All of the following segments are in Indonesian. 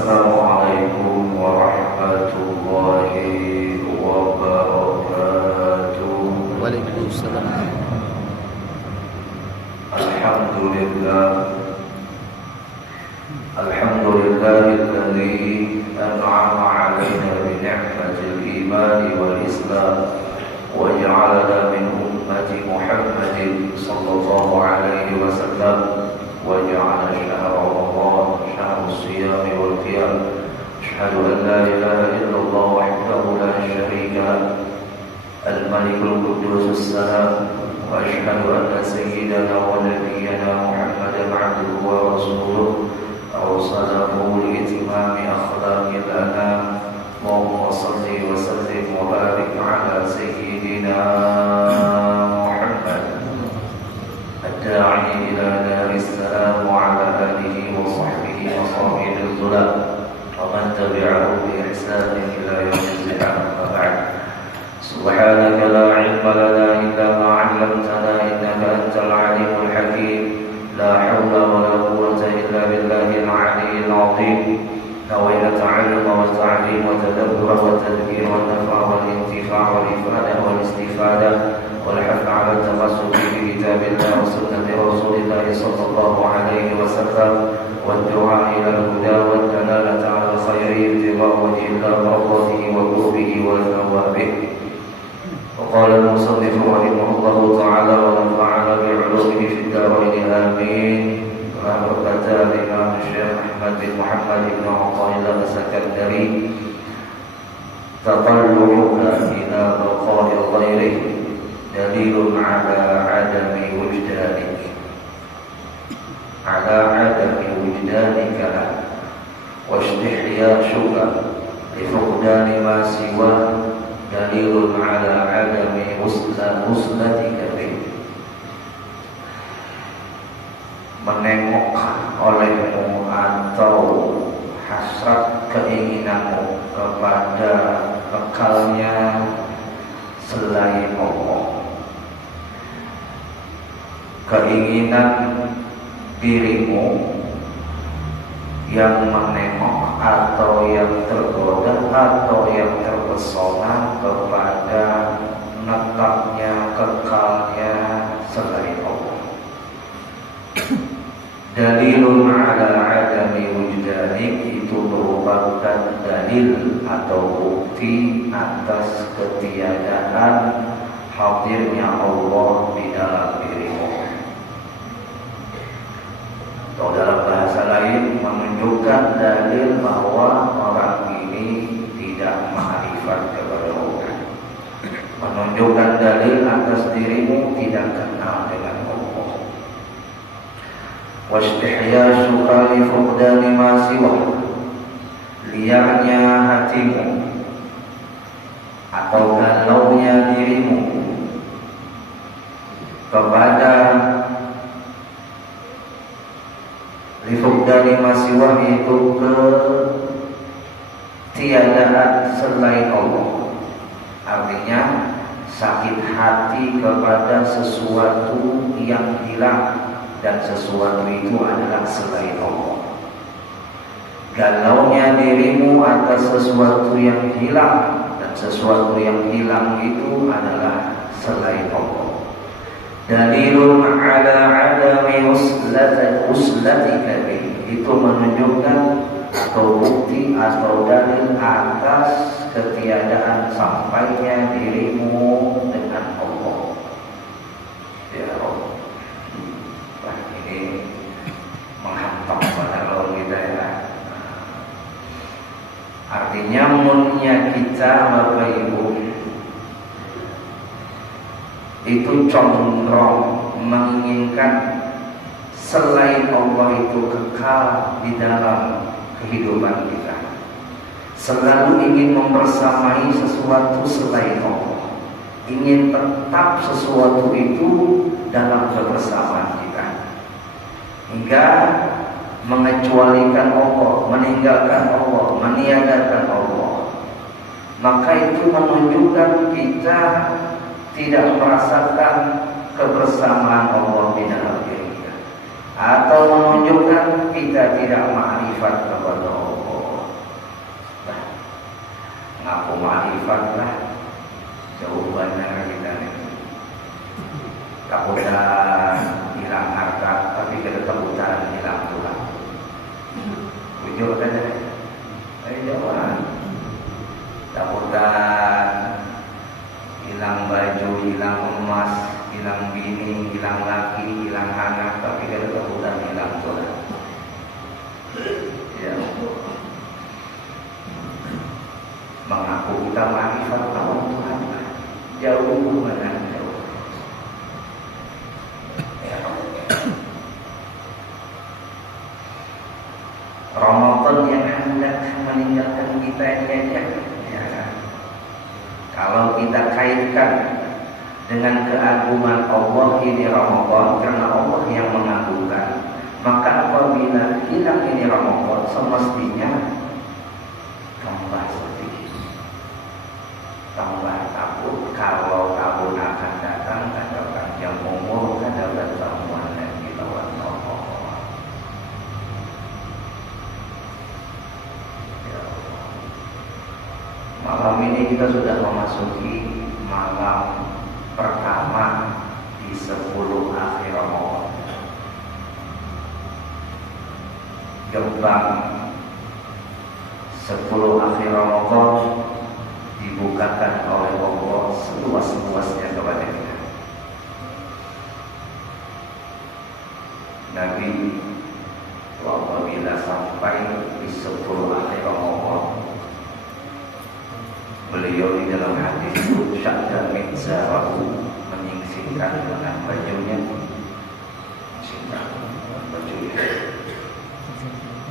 Assalamualaikum warahmatullahi wabarakatuh. Waalaikumsalam. Alhamdulillahilladzi an'ama 'alaina bi ni'matil imani wal islam wa ja'alana min ummati Muhammadin sallallahu alaihi wasallam wa ja'ala shahra Ramadan shahrus siyami wal qiyam. Asyhadu an la ilaha illallah wahdahu la syarika lahu al-malikul quddus as-salam wa asyhadu anna sayyidana wa nabiyyana Muhammadan 'abduhu wa rasuluh awsalahu li itimami akhlaqil anam. Allahumma salli wa sallim wa barik ala sayyidina Muhammad ad-da'i ila daris salam wa ala alihi wa sahbihi wa sahibil dhulam wa man tabi'ahu bi ihsan ila yaumil qiyamah. Wa ba'd. Subhanaka la 'ilma lana illa ma 'allamtana innaka antal 'alimul hakim. La hawla wa la quwwata illa billahil 'aliyyil 'azim. Nawaitu ta'alluma wa ta'lim wa tadabbura wa tadhkir wa nafa' wa intifa' wa ifada wa istifada wal hath 'ala tamassuk bi kitabillah wa sunnati rasulillah sallallahu alaihi wasallam wa du'a ila al-huda wa dalalata 'ala khairi ittiba' wajhillah mardatihi wa qurbihi wa thawabihi. وقال المصنف رحمه الله تعالى ونفعنا بعلومه في الدارين آمين. Berkata Imam Syekh Ahmad bin Muhammad bin Athaillah As-Sakandari, tatallu'uka ila baqa'i ghairi dalilun ala adami wujdanik wa istihyashuka li fuqdani ma siwa dalilun ala adami uslatika bih. Menengok olehmu atau hasrat keinginanmu kepada kekalnya selain Allah, keinginan dirimu yang menengok atau yang tergoda atau yang terpesona kepada menetapnya kekalnya selain Allah. Dalilun ala adami wujdanik, itu merupakan dalil atau bukti atas ketiadaan hadirnya Allah di dalam dirimu. Atau dalam bahasa lain menunjukkan dalil bahwa orang ini tidak ma'rifat kepada Allah, menunjukkan dalil atas dirimu tidak kenal dengan Allah. Wastihyashuka li fuqdani ma siwa, liarnya hatimu atau galaunya dirimu kepada li fuqdani ma siwa, itu ketiadaan selain Allah. Artinya sakit hati kepada sesuatu yang hilang, dan sesuatu itu adalah selain Allah. Galaunya dirimu atas sesuatu yang hilang, dan sesuatu yang hilang itu adalah selain Allah. Dalilun ala adami uslatika bih, itu menunjukkan atau bukti atau dalil atas ketiadaan sampainya dirimu dengan Allah. Ya Allah, ini menghantam pada kalau kita ya. Artinya munnya kita Bapak Ibu itu condong menginginkan selain Allah itu kekal di dalam kehidupan kita. Selalu ingin membersamai sesuatu selain Allah, ingin tetap sesuatu itu dalam kebersamaan kita, hingga mengecualikan Allah, meninggalkan Allah, meniadakan Allah. Maka itu menunjukkan kita tidak merasakan kebersamaan Allah di dalam diri kita, atau menunjukkan kita tidak ma'rifat kepada Allah. Mengaku ma'rifat lah jawabannya kita nih. Takutan hilang harta, tapi ketakutan hilang Tuhan. Jujur saja, jawab. Takutan hilang baju, hilang emas, hilang bini, hilang laki, hilang anak, tapi ketakutan hilang Tuhan. Ya, mengaku kita ma'rifat lawan Tuhan, jauh mana jauh. Ramadan yang hendak meninggalkan kita ini aja, ya. Kalau kita kaitkan dengan keagungan Allah ini Ramadan, karena Allah yang mengagungkan, maka apabila hilang ini Ramadan, semestinya tambah sedih, tambah takut. Kalau tahun akan datang, ada panjang umur, ada pertemuan lagi lawan Allah. Malam ini kita sudah memasuki malam pertama di 10 akhir Ramadan. Gerbang 10 akhir Ramadan dibukakan oleh Allah seluas-luasnya kepada kita. Nabi apabila sampai di 10 akhir Ramadan, beliau di dalam hadis itu syadda mizarahu, menyingsingkan dengan bajunya, singkat bajunya,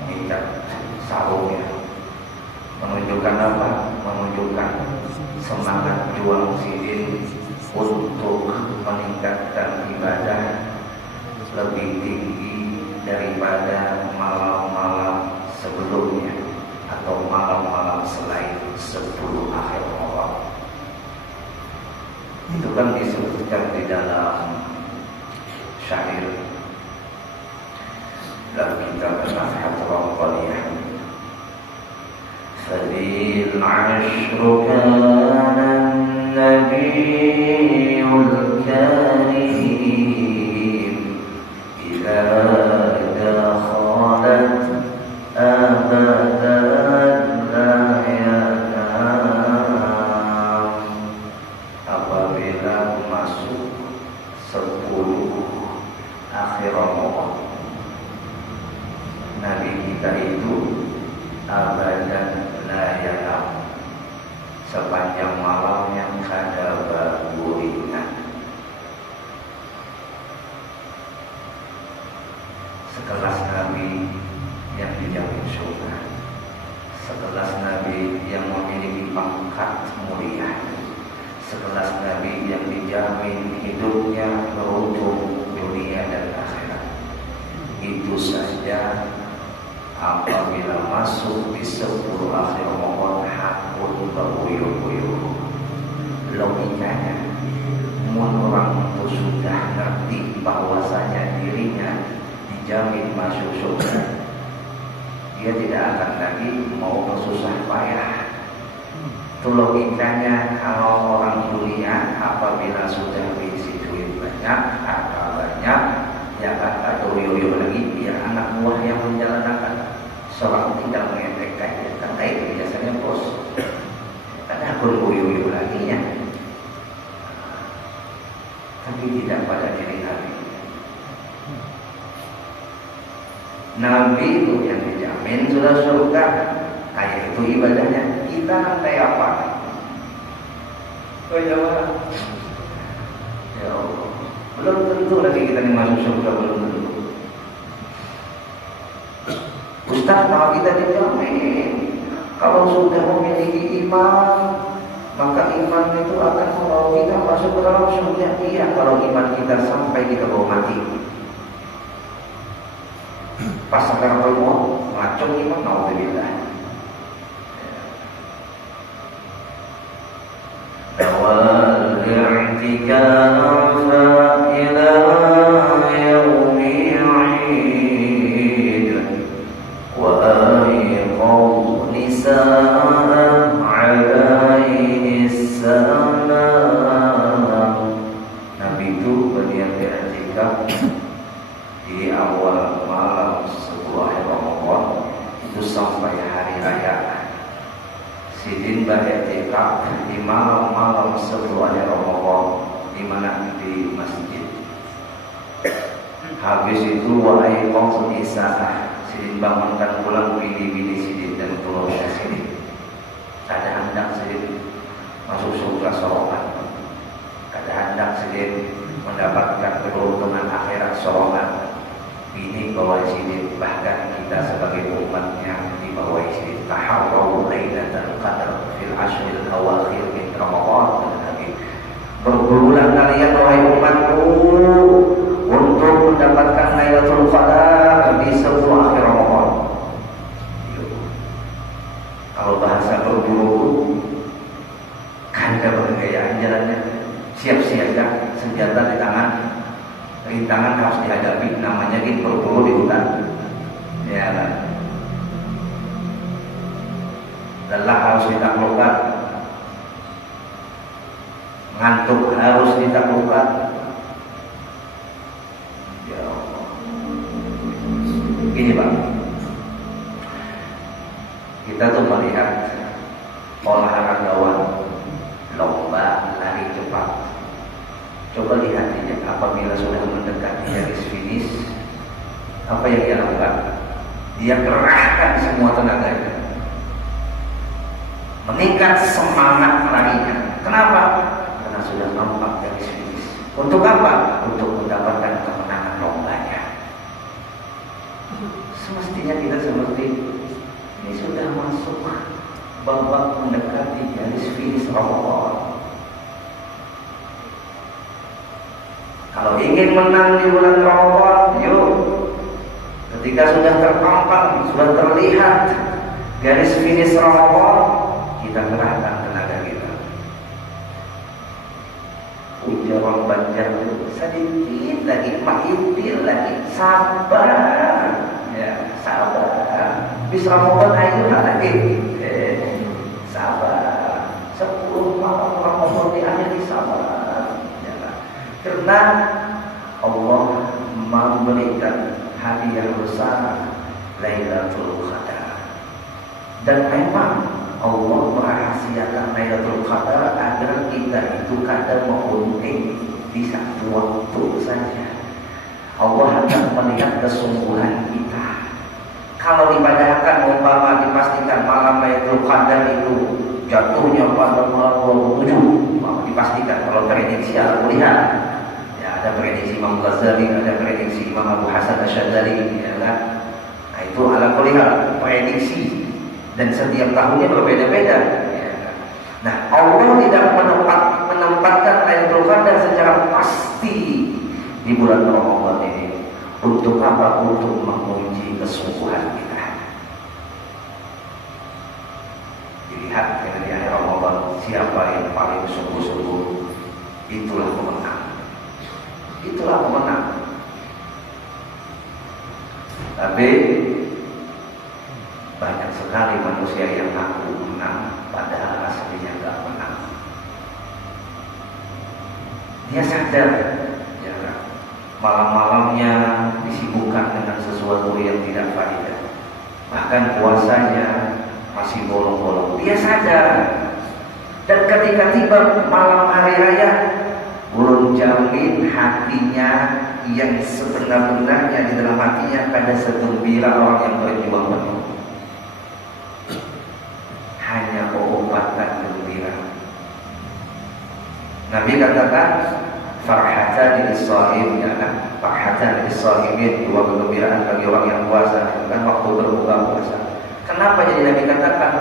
mengikat sarungnya, menunjukkan apa? Menunjukkan semangat juang sidin untuk meningkatkan ibadah lebih tinggi daripada malam-malam sebelumnya atau malam-malam selain 10 akhir Ramadan. Itu kan disebutkan di dalam syair dalam kitab Nasihat Rambaliyah. Fadil ashru kana nabiyul karim ila dakhalat abadan la yanam. Apabila masuk 10 akhir Ramadan, Nabi kita itu abadan la yanam, sepanjang malam yang kada bergulingan. Sekelas Nabi yang dijamin surga, sekelas Nabi yang memiliki pangkat mulia, sekelas Nabi yang dijamin hidupnya beruntung dunia dan akhirat. Itu saja apabila masuk di 10 akhir Ramadan hakun berbuyur-buyur. Logikanya, orang itu sudah ngerti bahwasanya dirinya dijamin masuk surga, dia tidak akan lagi mau bersusah payah. Itu logikanya. Kalau orang dunia apabila sudah berisi duit banyak, harta banyak, ya kata yoyo lagi biar anak buah yang menjalankan, seorang tinggal mengetekkan. Kata itu biasanya bos, karena aku yoyo lagi ya. Tapi tidak pada diri Nabi. Nabi itu yang dijamin sudah surga, kayak itu ibadahnya. Kita nanti apa? Oh jawab. Ya Allah, belum tentu lagi kita ini masuk surga, belum tentu. Ustaz, kalau kita dijamin, kalau sudah memiliki iman, maka iman itu akan membawa kita masuk ke dalam surga. Iya, kalau iman kita sampai kita bawa mati. Pas sakaratul maut, ngacung iman, naudzubillah. Dawal i'tikafa ila yaumi 'id wa ayqadh nisa'a 'ala i'tikaf di awal malam 10 akhir Ramadan itu sampai hari raya. Sidin i'tikaf di malam-malam 10 akhir Ramadan di mana di masjid. Habis itu wahai qaum Isa'ah, Sidin bangunkan pulang bini-bini Sidin dan keluarga Sidin. Ada hendak Sidin masuk surga sorongan. Ada hendak Sidin mendapatkan keberuntungan akhirat sorongan. Bini bawa Sidin, bahkan kita sebagai umatnya di bawah Sidin. Tahawwaw lailatul qadar fil ashril awakhir min Ramadan. Berbulan kalian wahai umatku untuk mendapatkan Lailatul Qadar di 10 akhir Ramadan. Kalau bahasa berburu kan ada bergayaan jalannya, siap siaga senjata di tangan, rintangan harus dihadapi, namanya gitu berburu di hutan. Ya kan? Lelah harus ditaklukkan, ngantuk harus ditaklukkan. Ya Allah. Gini Pak, kita tuh melihat olahragawan lomba lari cepat. Coba lihat dia apabila sudah mendekati garis finish, apa yang dia lakukan? Dia kerahkan semua tenaganya, meningkat semangat larinya. Kenapa? Karena sudah nampak garis finish. Untuk apa? Untuk mendapatkan kemenangan lombanya. Semestinya kita seperti ini, sudah masuk babak mendekati garis finish Ramadan. Kalau ingin menang di bulan Ramadan, yuk. Ketika sudah terpampang, sudah terlihat garis finish Ramadan, kita kerahkan tenaga kita. Ujar orang Banjar itu sedikit lagi, mahitil lagi, sabar, ya sabar. Bisa Ramadan ayo lagi, sabar. 10 malam Ramadan di akhir sabar. Karena Allah memberikan hadiah besar Lailatul Qadar. Dan memang Allah merahasiakan Lailatul Qadar agar kita itu kadang mengunting di satu waktu saja. Allah akan melihat kesungguhan kita. Kalau dipadahkan umpama dipastikan malam Lailatul Qadar itu jatuhnya pada malam 27, maka dipastikan kalau prediksi Al-Quran. Ada prediksi Imam Ghazali, ada prediksi Imam Abu Hasan Asy'adzali, ya kan? Nah, itu ala kulli hal prediksi dan setiap tahunnya berbeda-beda. Ya kan? Nah, Allah tidak menempatkan Lailatul Qadar secara pasti di bulan Ramadan ini. Untuk apa? Untuk menguji kesungguhan kita. Dilihat di akhir Ramadan siapa yang paling sungguh-sungguh, itulah pemenang. Itulah pemenang. Tapi banyak sekali manusia yang ngaku menang, padahal aslinya nggak menang. Dia sadar, ya, malam-malamnya disibukkan dengan sesuatu yang tidak faedah. Bahkan puasanya masih bolong-bolong. Dia sadar. Dan ketika tiba malam hari raya, belum jamin hatinya yang sebenar-benarnya di dalam hatinya pada segembira orang yang berjuang penuh. Hanya pengobatan gembira. Nabi katakan farhatan lis-shahim, ya kan? Farhatan lis-shahimin, dua kegembiraan bagi orang yang puasa, kan waktu berbuka puasa. Kenapa jadi Nabi katakan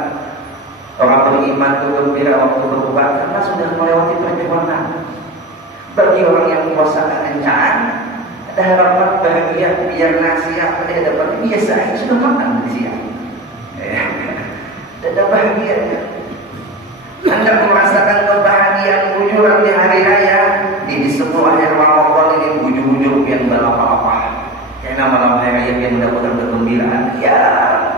orang beriman itu gembira waktu berbuka? Karena sudah melewati perjuangan. Bagi orang yang puasa kekencangan, ada harapan bahagia, biar nasi apa dia dapat biasa aja sudah makan di siang. Ada bahagia. Anda merasakan kebahagiaan bujuran di hari raya, di sebuah akhir Ramadan ini bujuk-bujuk yang berapa-apa. Karena malam hari raya yang mendapatkan kegembiraan, ya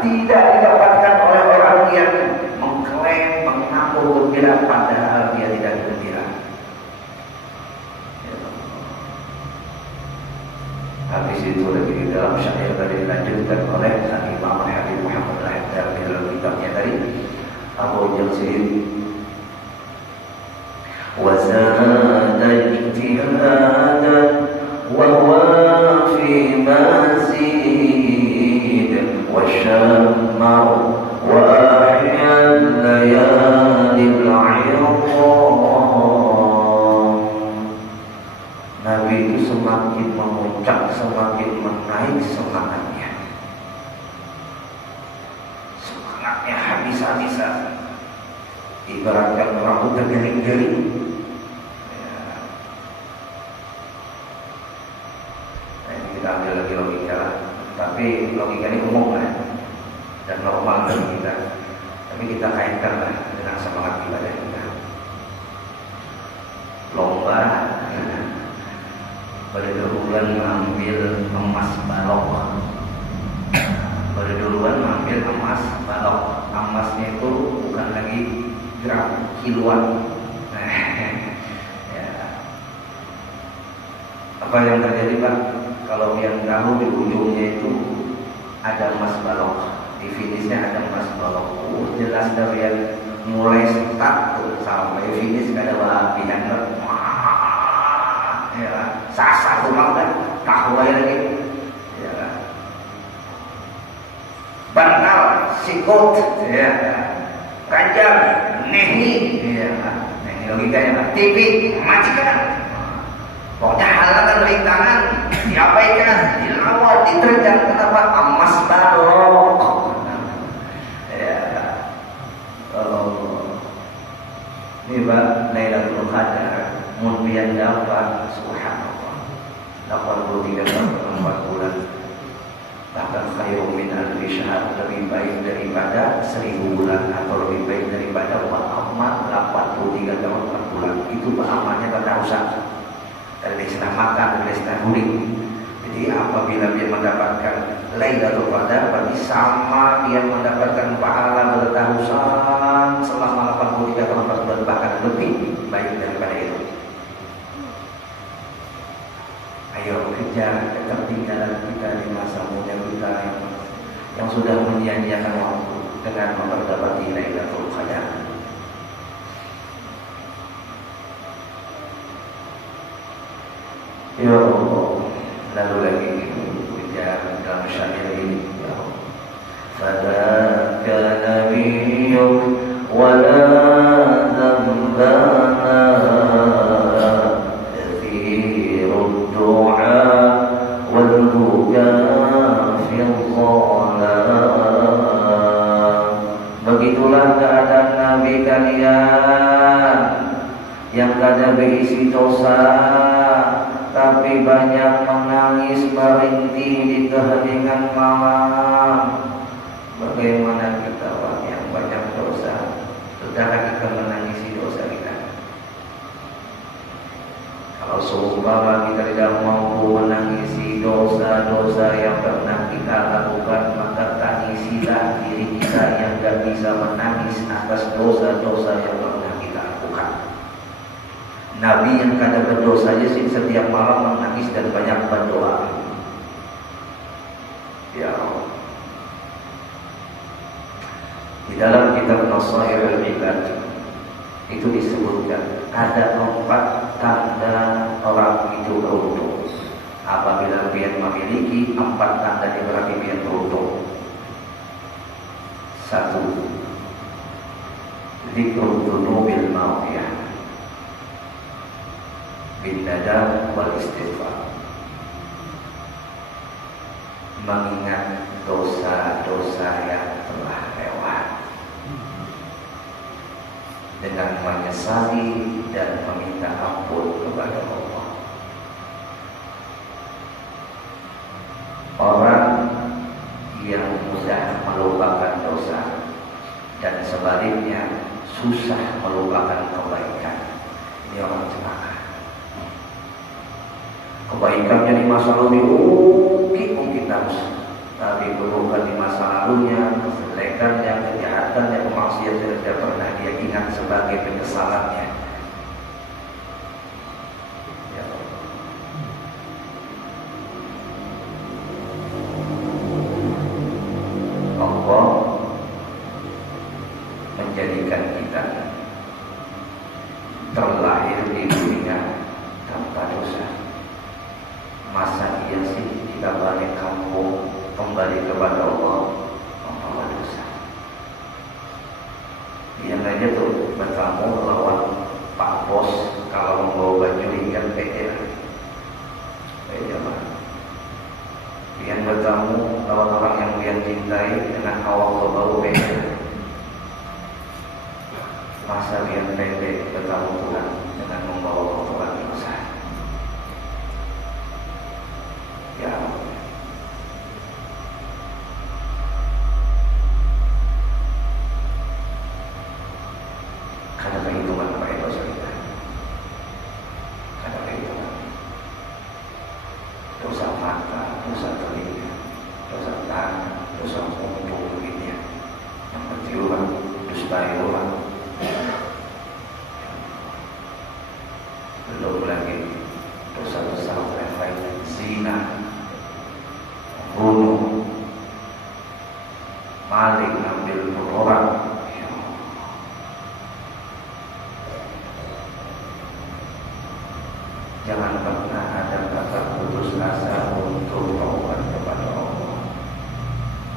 tidak didapatkan oleh orang yang mengklaim mengaku gembira padahal dia tidak gembira. Habis itu lagi di dalam syair tadi dilanjutkan oleh Imam Al-Habib Muhammad Al-Haddad di dalam kitabnya tadi Abu Jazir wa zada ijtihadan wa huwa fi mazid wa shammar wa ahya layalil 'idham. Nabi itu semakin memuncak, semakin menaik semangatnya. Semangatnya habis-habisan. Ibaratkan rambut tergering-gering. Ya. Nah, ini kita ambil lagi logika lah. Tapi logika ini umum lah dan normal bagi kita. Tapi kita kaitkan lah dengan semangat ibadah kita. Lomba berduluan mengambil emas balok. Berduluan mengambil emas balok. Emasnya itu bukan lagi gram, kiloan. Ya. Apa yang terjadi Pak? Kalau yang tahu di ujungnya itu ada emas balok, di finishnya ada emas balok. Jelas dari yang mulai start tuh sampai finish ada wabihan. Ya, sasa tuh mau dah, tahu lagi. Ya, bantal, sikut, ya, ranjang, nehi, ya, nehi logikanya Pak. TV, matikan. Pokoknya halangan rintangan diabaikan, dilawan, diterjang. Kenapa? Emas balok. Ya, ini Pak, Lailatul Qadar. Kemudian dapat subhanallah 83 tahun 4 bulan, bahkan khairun min alfi syahr, lebih baik daripada 1000 bulan atau lebih baik daripada amal 83 tahun 4 bulan. Itu amalnya tak usah dari istilah makan, dari istilah kulit. Jadi apabila dia mendapatkan Lailatul Qadar, berarti sama dia mendapatkan pahala bertahusan selama 83 tahun 4 bulan, bahkan lebih baik daripada itu. Ayo kejar ketertinggalan kita di masa muda kita yang sudah menyia-nyiakan waktu dengan mendapati Lailatul Qadar. Ya Allah, lalu lagi kejar dalam syair ini. Ya Allah, fadaka nabiyyuk wala dzambana begitulah keadaan Nabi kalian yang kadang berisi dosa, tapi banyak menangis merintih di keheningan malam. Bagaimana kita Pak yang banyak dosa, sudahkah kita menangisi dosa kita? Kalau seumpama kita tidak mampu menangisi dosa-dosa yang pernah kita lakukan, maka tangisilah diri kita yang tidak bisa menangis atas dosa-dosa yang pernah kita lakukan. Nabi yang kadang berdosa aja setiap malam menangis dan banyak berdoa. Ya Allah. Di dalam kitab Nasaihul Ibad itu disebutkan ada 4 tanda orang itu beruntung. Apabila dia memiliki 4 tanda yang berarti dia beruntung. 1. Dzikrul dzunubil ma'iyah bin nadam wal istighfar. Mengingat dosa-dosa yang telah lewat dengan menyesali dan meminta ampun kepada Allah. Orang yang mudah melupakan dosa dan sebaliknya susah melupakan kebaikan, ini orang celaka. Kebaikannya di masa lalu diungkit terus, tapi bukan di masa lalunya, kejelekannya, kejahatannya, kemaksiatan tidak pernah dia ingat sebagai penyesalannya. Ya. kembali kepada Allah, membawa dosa. Yang aja tuh bertamu lawan Pak Bos kalau membawa baju ikan pede, pede banget. Yang bertamu lawan orang yang dia cintai dengan awal bau pede. Masa dia pede bertamu Tuhan dengan membawa kotoran dosa. Ya, karena perhitungan apa itu dosa kita. Karena perhitungan dosa mata, dosa telinga, dosa tangan, dosa mulut begini, yang bertiuran, dustai orang. Belum lagi dosa-dosa yang lain, zina, bunuh, maling, ambil orang. Jangan pernah ada kata putus asa untuk taubat kepada Allah.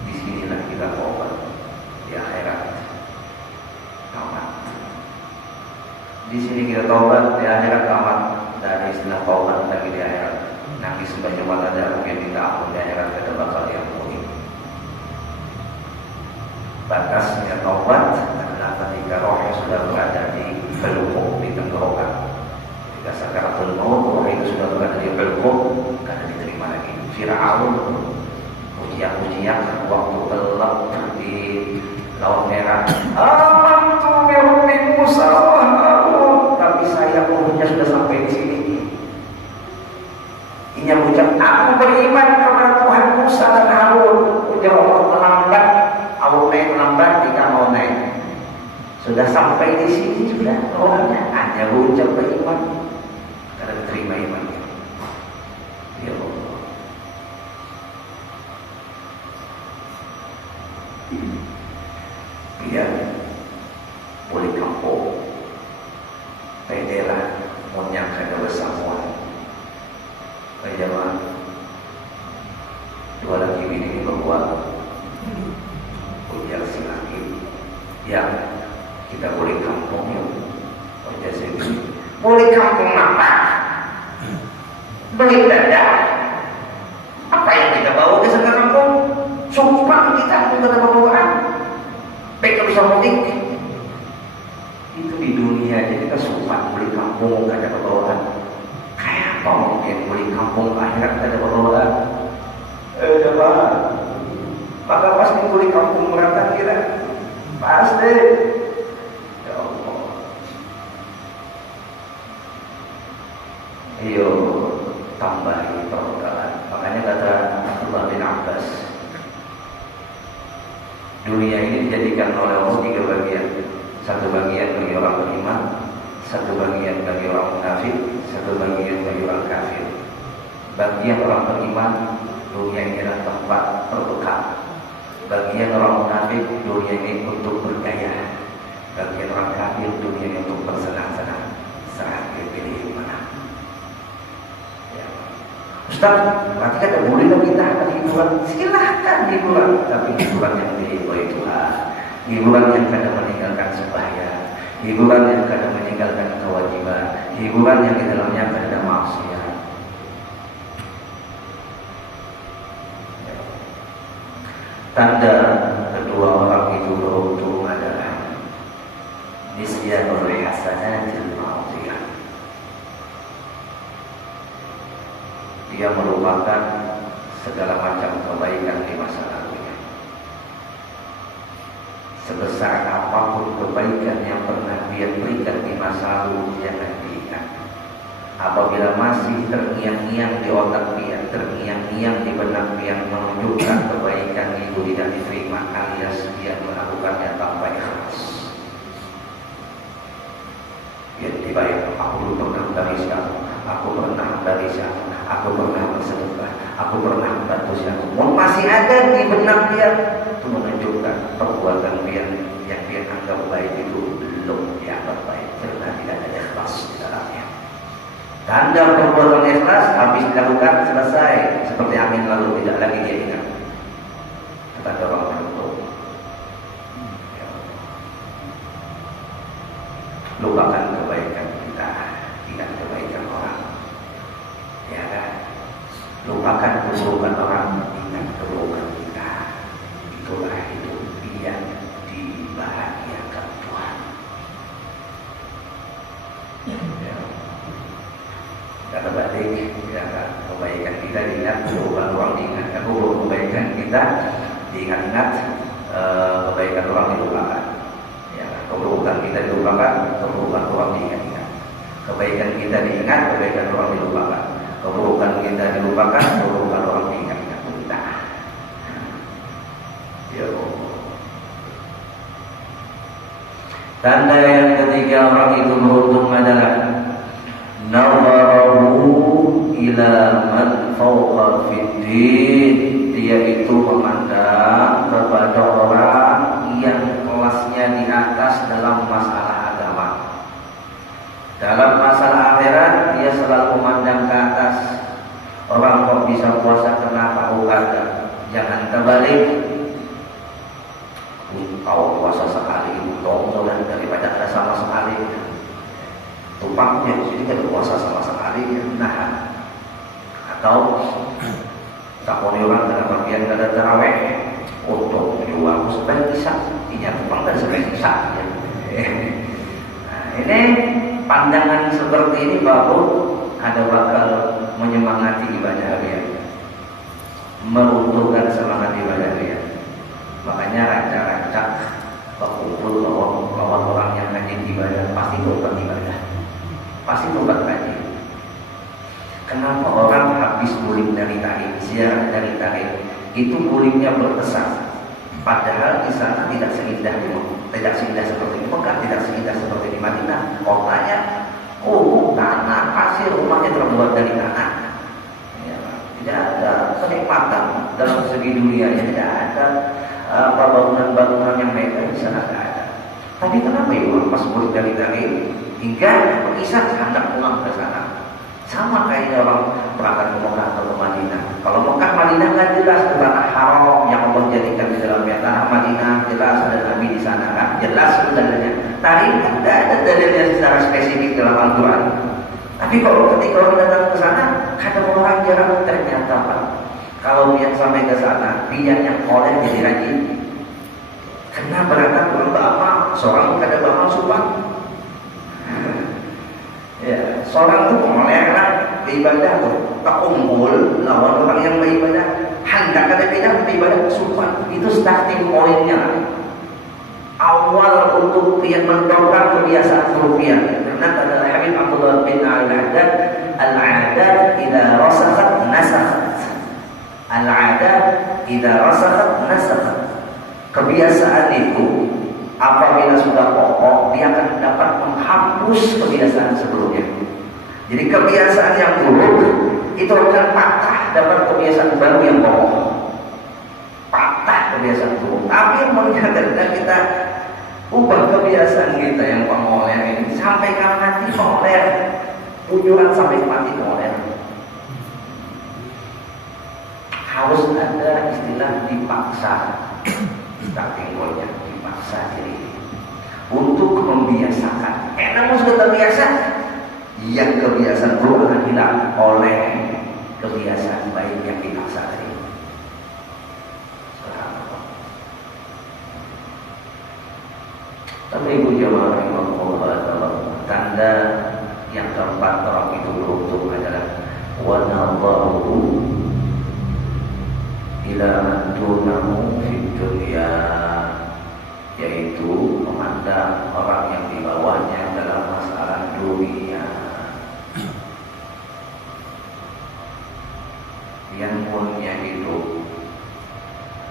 Disinilah kita taubat di akhirat. Taubat. Di sini kita taubat di akhirat, taubat dari istilah taubat lagi di akhirat. Nangis sebanyak mata darah yang minta ampun di akhirat kita bakal diampuni. Batasnya taubat adalah ketika rohnya sudah berada di pelupuk, di tenggorokan. Ketika sakaratul maut, roh itu sudah berada di pelupuk, karena diterima lagi. Fir'aun ujian-ujian waktu gelap di Laut Merah. Amantu bi Rabbi Musa wa Harun. Tapi saya umurnya sudah sampai di sini. Ia mengucap, aku beriman kepada Tuhan Musa dan Harun. Ujar Allah terlambat, Allah naik terlambat, tidak mau naik. Sudah sampai di sini sudah orangnya hanya berucap beriman karena diterima imannya. Ya Allah. Biar boleh kampung, pedelah, menyangka bersama. Jemaah, dua lagi ini bahwa ujar silaki yang kita boleh kampung ya, ujar silaki boleh kampung apa? Beli dada. Apa yang kita bawa ke sana kampung? Sumpah kita tidak ada bawaan. Baik bisa mudik. Itu di dunia aja kita sumpah beli kampung tidak ada bawaan. Kayak apa mungkin beli kampung akhirat ada bawaan? Coba. Maka pasti beli kampung merata kira. Pasti. Ya Allah. Iyo tambahi permukaan. Makanya kata Abdullah bin Abbas, dunia ini dijadikan oleh Allah 3 bagian. Satu bagian bagi orang beriman, satu bagian bagi orang munafik, satu bagian bagi orang kafir. Bagian orang beriman, dunia ini adalah tempat berbekal. Bagian orang munafik, dunia ini untuk bergaya. Bagian orang kafir, dunia ini untuk bersenang-senang. Serah pilih mana. Ya. Ustaz, berarti kan boleh dong kita ada hiburan. Silahkan hiburan, tapi hiburan yang diridhoi Tuhan. Hiburan yang kadang meninggalkan sembahyang, hiburan yang kadang meninggalkan kewajiban, hiburan yang di dalamnya ada maksiat. Tanda kedua orang itu beruntung adalah nisyanul hasanatil madhiyah. Dia melupakan segala macam kebaikan di masa lalunya. Sebesar apapun kebaikan yang pernah dia berikan di masa lalu, jangan diingat. Apabila masih terngiang-ngiang di otak dia, terngiang-ngiang di benak dia, menunjukkan kebaikan itu tidak diterima, alias dia melakukannya tanpa ikhlas. Dia dibayar, aku pernah dari siapa, aku pernah dari siapa, aku pernah bersedekah, aku pernah membantu siapa. Masih ada di benak dia, itu menunjukkan perbuatan dia yang dia anggap baik itu belum dianggap baik karena tidak ada ikhlas di dalamnya. Tanda perbuatan ikhlas habis dilakukan selesai, seperti angin lalu, tidak lagi dia ingat. Kita dorong untuk lupakan kebaikan kita, tidak kebaikan orang, ya kan? Lupakan keburukan orang, ingat keburukan kita. Itulah hidup yang dibahagiakan Tuhan. Ya. Kata balik, ya kan? Kebaikan kita diingat, keburukan orang diingat. Kebaikan kita diingat-ingat, kebaikan orang dilupakan. Ya, keburukan kita dilupakan, keburukan orang diingat-ingat. Kebaikan kita diingat, kebaikan orang dilupakan. Keburukan kita dilupakan, keburukan orang diingat-ingat kita. Ya. Tanda yang ketiga orang itu beruntung adalah nazarahu ila man fawqa fiddin. Dia itu memandang kepada orang yang kelasnya di atas dalam masalah agama. Dalam masalah akhirat dia selalu memandang ke atas. Orang kok bisa puasa, kenapa bukan? Jangan terbalik. Kau puasa sekali untung daripada ada sama sekali. Tumpangnya di sini kan puasa sama sekali, nah. Atau tak boleh orang dalam bagian kada taraweh untuk dua supaya bisa tidak tumpang dan supaya bisa. Nah, ini pandangan seperti ini baru ada bakal menyemangati ibadah dia, meruntuhkan semangat ibadah dia. Makanya rancak-rancak berkumpul lawan orang yang rajin ibadah pasti tobat ibadah, pasti tobat rajin. Kenapa orang habis mulim dari tarik, ziarah dari tarik itu mulimnya berkesan, padahal di sana tidak seindah seperti di Mekah, tidak seindah seperti di Madinah. Kotanya, tanah pasir, rumahnya terbuat dari tanah. Ya, tidak ada kenikmatan dalam segi dunianya, tidak ada bangunan-bangunan yang megah di sana tidak ada. Tapi kenapa ya orang pas mulim dari tarik hingga berkisah hendak pulang ke sana? Sama kayak orang berangkat ke Mekah atau ke Madinah. Kalau Mekah Madinah kan jelas itu tanah haram yang Allah jadikan di dalamnya. Tanah Madinah jelas ada Nabi di sana kan, jelas dalilnya. Tadi tidak ada dalilnya secara spesifik dalam Al-Quran. Tapi kalau ketika orang datang ke sana, kadang orang jarang ternyata Pak. Kalau dia sampai ke sana, dia yang oleh jadi rajin. Karena berangkat berlomba seorang kadang bapak sumpah. Ya, seorang itu mengelakkan beribadah tuh, tak kumpul lawan orang yang beribadah, hendak ada beribadah sumpah. Itu starting pointnya. Awal untuk dia mendongkrak kebiasaan rupiah. Karena kata Habib Abdullah bin Al-Haddad, al-adat idza rasakhat nasakhat. Al-adat idza rasakhat nasakhat. Kebiasaan itu apabila sudah pokok, dia akan dapat menghapus kebiasaan sebelumnya. Jadi kebiasaan yang buruk itu akan patah, dapat kebiasaan baru yang pokok. Patah kebiasaan buruk. Tapi mengingatkan kita ubah kebiasaan kita yang pengoler ini sampai kapan nanti pengoler, tujuan sampai mati pengoler. Harus ada istilah dipaksa, starting point-nya dipaksa diri untuk membiasakan. Namun sudah terbiasa, yang kebiasaan buruk akan hilang oleh kebiasaan baik yang dipaksa tadi. Tapi ibu jamaah rahimahullah, tanda yang keempat orang itu beruntung adalah wa nadharu ila man dunahu fid dunya, yaitu memandang orang yang di bawahnya dalam masalah dunia. Yang punya hidup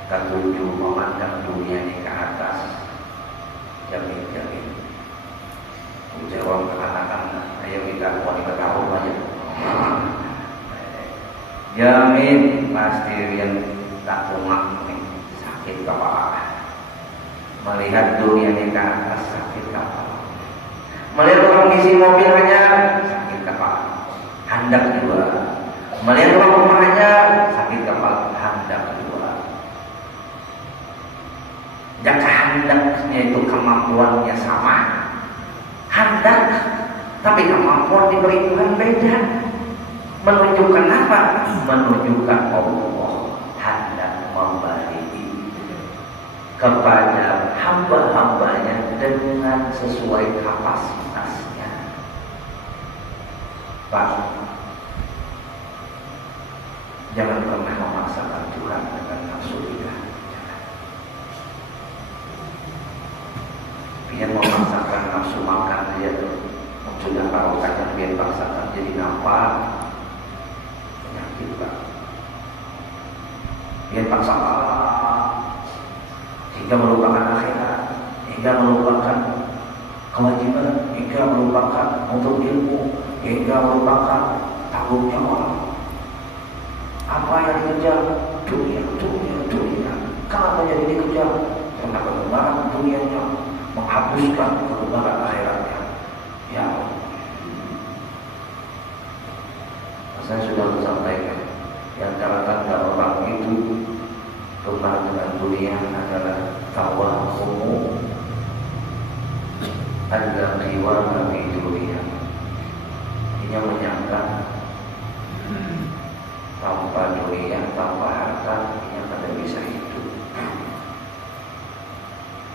tertuju memandang dunia ini ke atas, jamin jawab ke anak-anak, ayo kita wanita tahun aja, jamin pasti yang tak kumat sakit kepala. Melihat dunia ini ke atas sakit kepala. Melihat orang isi mobil hanya sakit kepala, hendak juga. Melihat orang rumah hanya sakit kepala, hendak juga. itu kemampuannya sama, hendak, tapi kemampuan diberi Tuhan beda. Menunjukkan apa? Menunjukkan Allah hendak memberi kepada hamba-hambanya dengan sesuai kapasitasnya. Pak, jangan pernah memaksakan Tuhan dengan nafsu kita. Biar memaksakan nafsu makan dia sudah tahu kadang dia paksakan jadi lapar, penyakit Pak. Dia paksakan hingga melupakan akhirat, hingga melupakan kewajiban, hingga melupakan untuk ilmu, hingga melupakan tanggung jawab. Apa yang dikejar? Dunia. Kenapa jadi dikejar? Karena kegemaran dunianya menghapuskan kegemaran akhiratnya. Ya, saya sudah sampaikan, di antara tanda orang itu gemar dengan dunia adalah tawahhumu al-qiwama fi dunia. Ini menyangka tanpa dunia, tanpa harta, ini pada bisa hidup.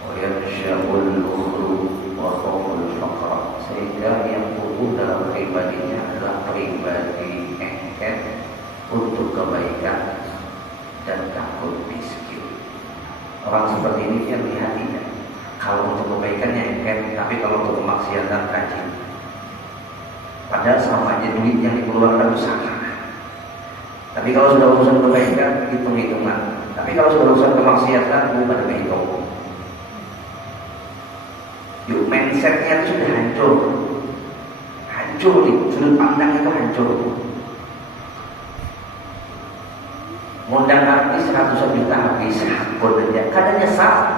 Wa yansha'ul ukhru wa khawful faqra. Sehingga yang tumbuh dalam pribadinya adalah pribadi engket untuk kebaikan dan takut miskin. Orang seperti ini yang lihat tidak. Kalau untuk kebaikannya engket, tapi kalau untuk kemaksiatan rajin. Padahal sama aja duit yang dikeluarkan itu sama. Tapi kalau sudah urusan kebaikan, hitung-hitungan. Tapi kalau sudah urusan kemaksiatan, bukan berhitung. Yuk, mindsetnya itu sudah hancur nih, sudut pandang itu hancur. Ngundang artis 100 juta habis, kadang nyesal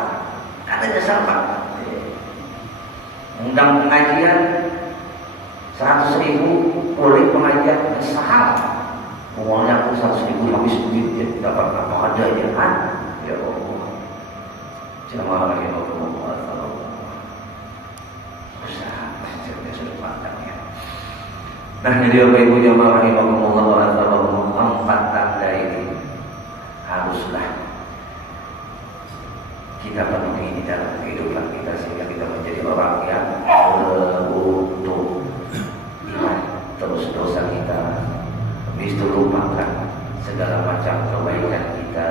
Pak. Ngundang pengajian 100.000, boleh pengajian, nyesal. Uangnya aku 100.000 habis duit, ya dapat apa ada ya kan? Ya Allah. Jamaah rahimahullah. Nah, jadi Bapak Ibu jamaah rahimahumullah wa rahimahumullah, 4 tanda ini haruslah kita penuhi di dalam kehidupan kita sehingga kita menjadi orang yang beruntung. Ingat terus dosa kita, habis itu lupakan segala macam kebaikan kita,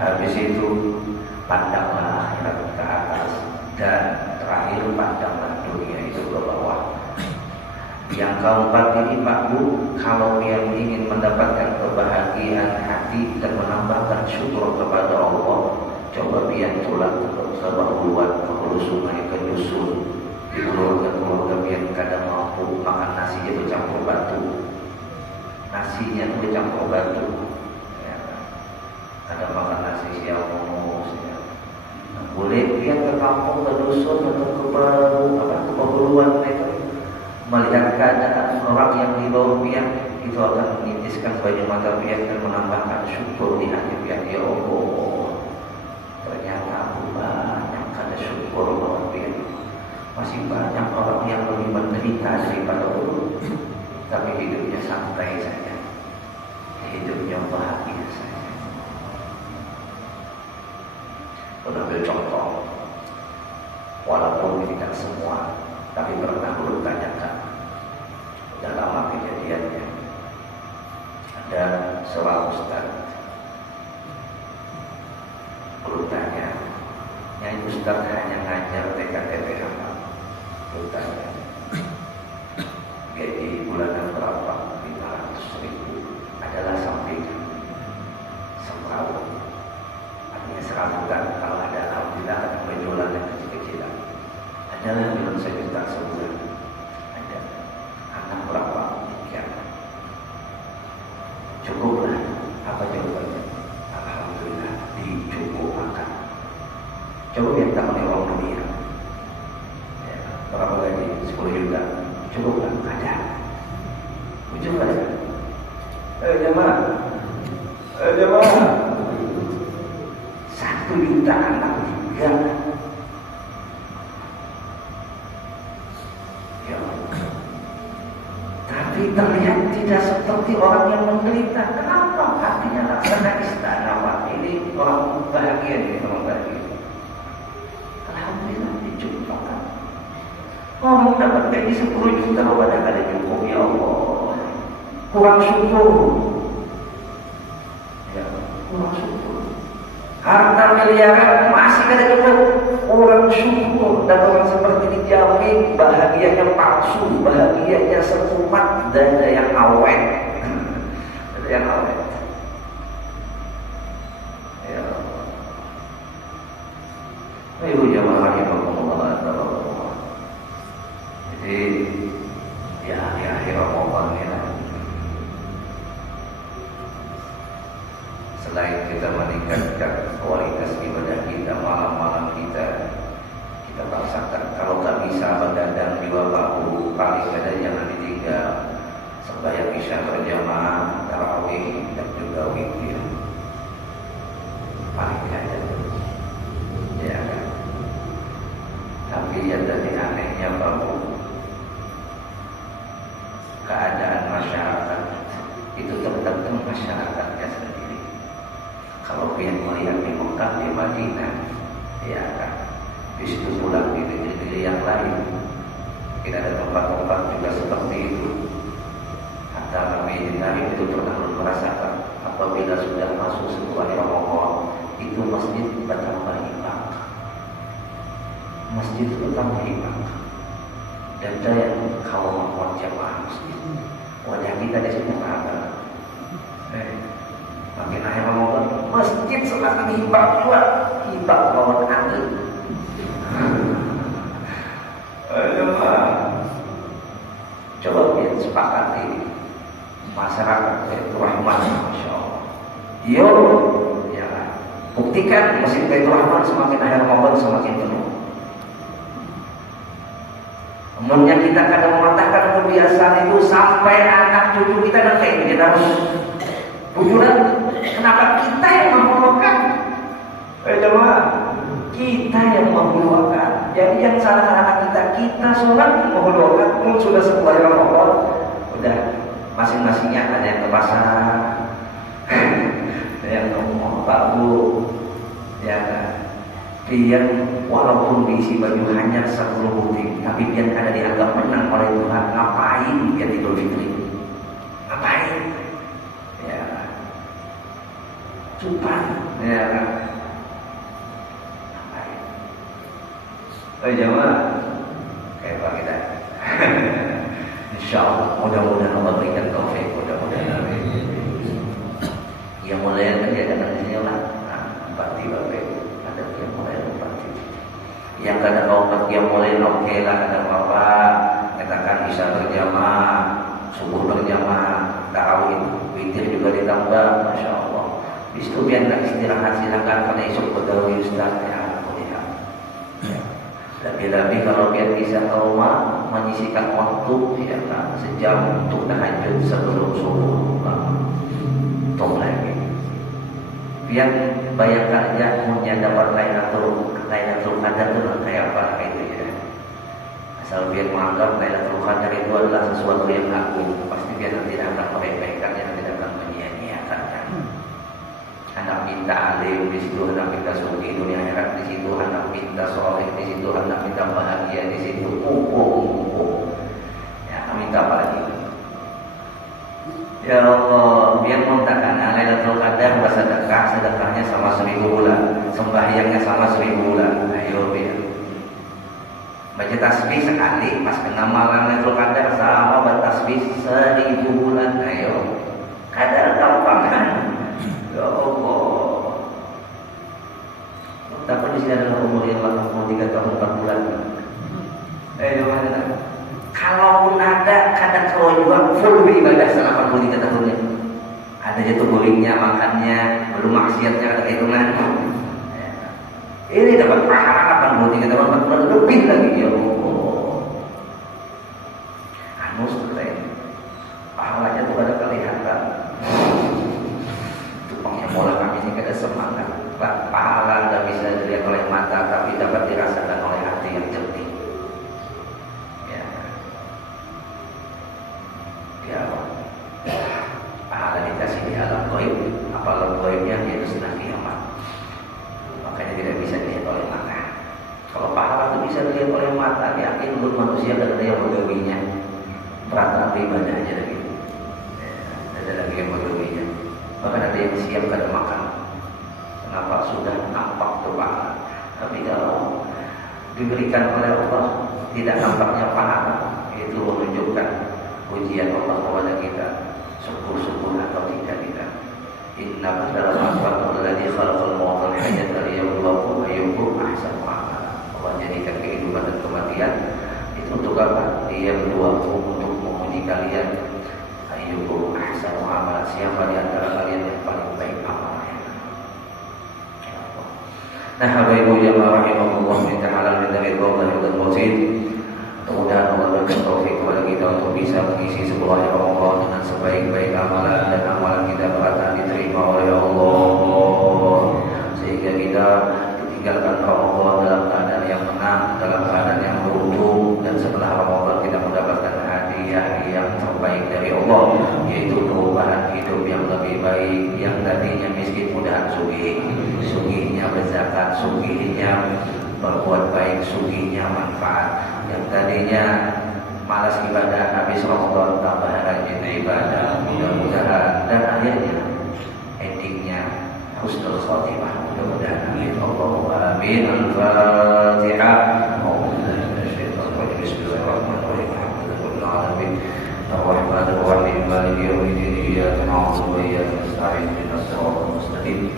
habis itu pandanglah akhirat ke atas, dan terakhir pandanglah dunia itu ke bawah. Yang keempat ini Pak Bu, kalau yang ingin mendapatkan kebahagiaan hati dan menambahkan syukur kepada Allah, coba biar pulang ke bahuluan, ke hulu sungai, ke dusun, di keluarga biar kadang mampu makan nasi itu campur batu, nasinya itu campur batu, ya. Kadang makan nasi siang ya. Nah, boleh biar ke kampung, ke dusun atau ke bahuluan itu, melihat keadaan orang yang di bawah piang itu akan menitiskan baju mata piang dan menambahkan syukur di hati piang. Ya Allah, ternyata aku banyak kada syukur bawah piang. Masih banyak orang yang lebih menderita daripada aku, tapi hidupnya santai saja, hidupnya bahagia saja. Ambil contoh, walaupun tidak semua, tapi pernah belum tanyakan. Sudah lama kejadiannya. Ada seorang ustaz, belum tanya, yang ustaz hanya ngajar TKTP apa? Belum tanya. Gaji bulanan berapa? 500.000. Adalah sampingan semrawut. Artinya serabutan. Kalau ada alhamdulillah akan berjualan yang kecil-kecilan. Adalah belum saya minta sebulan. Ada anak berapa? Sekian. Cukuplah. Apa jawabannya? Alhamdulillah dicukupkan. Coba minta oleh orang dunia. Ya, berapa gaji? 10 juta. Cukuplah. Ada. Ujung ada. Jemaah. 1 juta anak 3. terlihat tidak seperti orang yang menderita. Kenapa? Hatinya laksana istana. Ini orang bahagia nih, orang bahagia. Alhamdulillah dijumpakan. Orang dapat gaji 10 juta pada kali cukup, ya Allah. Kurang syukur. Ya, kurang syukur. Harta miliaran masih kada cukup. Kurang syukur. Dan orang seperti dijamin bahagianya palsu, bahagianya sekumat dan ada yang awet. Ada yang awet. Ya Allah. Ayo jamaah yang berkumpulan. Jadi ya akhir Ramadan ini selain kita meningkatkan kualitas ibadah kita, malam-malam kita paksakan. Kalau tak bisa begadang 2 waktu, paling ada jangan ditinggal sembahyang isya berjamaah, tarawih dan juga witir. Paling ada, ya kan? Tapi yang jadi anehnya bahwa keadaan masyarakat itu tergantung masyarakatnya sendiri. Kalau dia melihat di Mekah, di Madinah, ya kan, di situ pulang di negeri yang lain, tidak ada tempat-tempat juga seperti itu. Hatta kami di Tarif itu pernah merasakan apabila sudah masuk sebuah Ramadan, itu masjid bertambah imbang, masjid bertambah imbang. Dan saya kalau mau jamaah masjid, wajah kita di sini ada. Makin akhir Ramadan, masjid semakin himbang juga, himbang lawan angin. Coba kita sepakati masyarakat itu rahmat, masya Allah. Yo, ya, buktikan masjid itu rahmat semakin akhir Ramadan semakin penuh. Umumnya kita kadang mengatakan kebiasaan itu sampai anak cucu kita nanti kita harus bujuran. Kenapa kita yang membawakan? Coba kita yang membawakan. Jadi yang salah anak kita sholat membawakan pun sudah sebuah Ramadan. Udah masing-masingnya ada yang ke pasar, ada yang ngomong Pak Bu, ya kan? Dia walaupun diisi baju hanya 10 butir, tapi dia ada dianggap menang oleh Tuhan. Ngapain dia Idul Fitri? Ngapain? Ya, cupan, ya kan? Ngapain? Oh jamaah, kayak apa kita? Insya Allah, mudah-mudahan Allah berikan taufik, mudah-mudahan. Yang mulai kerja dengan sini lah, bakti bapak. Yang kadang kau yang mulai oke lah, ada apa-apa katakan bisa berjamaah, subuh berjamaah, tarawih, witir juga ditambah, masya Allah. Itu biar nak istirahat silakan karena esok berdawai Ustaz ya, lebih-lebih kalau biar bisa rumah menyisikan waktu ya kan sejam untuk tahajud sebelum subuh, tong lagi. Biar bayangkan aja punya dapat Lailatul Qadar itu kayak apa itu ya. Asal biar menganggap Lailatul Qadar itu adalah sesuatu yang agung, pasti biar tidak akan meremehkannya, tidak akan menyia-nyiakan. Anak minta alim di situ, anak minta suci dunia akhirat di situ, anak minta soleh di situ, anak minta bahagia di situ, ya minta apa lagi? Ya Allah, biar montakan Lailatul Qadar bersedekah, sedekahnya sama 1000 bulan, sembahyangnya sama 1000 bulan. Ayo biar baca tasbih sekali, pas kena malam Lailatul Qadar sama bertasbih 1000 bulan. Ayo, kadar gampang kan? Ya Allah. Tapi di sini adalah umur yang 83 tahun 4 bulan. Ayo mana? Kalaupun ada kadang kalau juga full ibadah 83 tahunnya. Ada jatuh gulingnya, makannya, belum maksiatnya, ada hitungan. Ini dapat pahala 83 tahun 4 bulan lebih lagi ya Allah. Anu seperti pahalanya tuh ada kelihatan. Tukangnya bola kami ini kada semangat. Pahala tidak bisa dilihat oleh mata, tapi dapat dirasakan oleh hati yang jernih. Ya, dikasih di alam gaib, apa alam gaibnya yaitu setelah kiamat. Makanya tidak bisa dilihat oleh mata. Kalau pahala itu bisa dilihat oleh mata, yakin belum manusia dan ada yang begawinya. Perangkat ibadah aja lagi. Ada lagi yang begawinya. Bahkan ada yang siap kada makan. Kenapa? Sudah nampak tuh pahala. Tapi kalau diberikan oleh Allah tidak nampaknya pahala, itu menunjukkan ujian Allah kepada kita, syukur-syukur atau tidak kita. Inna dalam asfatul ladzi khalaqal mauta wal hayata liyabluwakum ayyukum ahsanu amala. Allah jadikan kehidupan dan kematian itu untuk apa? Dia berdoakum untuk menguji kalian. Ayyukum ahsanu amala, siapa di antara kalian yang paling baik amalnya. Nah, Habibul Jamaah rahimahullah ta'ala dari Allah dan Wazid. Mudah-mudahan Allah berikan taufik kepada kita untuk bisa mengisi sebuah Ramadan dengan sebaik-baik amalan dan amalan kita akan diterima oleh Allah, sehingga kita ditinggalkan Ramadan dalam keadaan yang menang, dalam keadaan yang beruntung, dan setelah Ramadan kita mendapatkan hadiah yang terbaik dari Allah, yaitu perubahan hidup yang lebih baik. Yang tadinya miskin mudahan sugih, sugihnya berzakat, sugihnya berbuat baik, sugihnya manfaat. Yang tadinya malas ibadah, habis Ramadan tambah rajin ibadah, mudah-mudahan, dan akhirnya endingnya husnul khotimah, mudah-mudahan. Amin, Allahumma amin. Al-Fatihah. Bismillahirrahmanirrahim. Alhamdulillahirabbil alamin. Ar-Rahmanir Rahim. Maliki yaumiddin. Iyyaka na'budu wa iyyaka nasta'in. Ihdinas siratal mustaqim.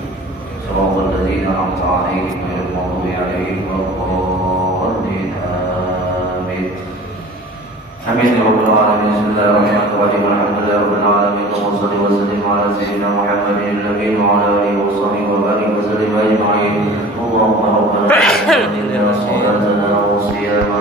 Siratal ladzina an'amta 'alaihim ghairil maghdubi 'alaihim waladdallin. Amin ya rabbal alamin. Bismillahirrahmanirrahim. Alhamdulillahirabbil alamin. Wassalatu wassalamu ala sayyidina Muhammadin nabiyyi wa ala alihi wa sahbihi wa barik wa sallim ajma'in. Allahumma rabbana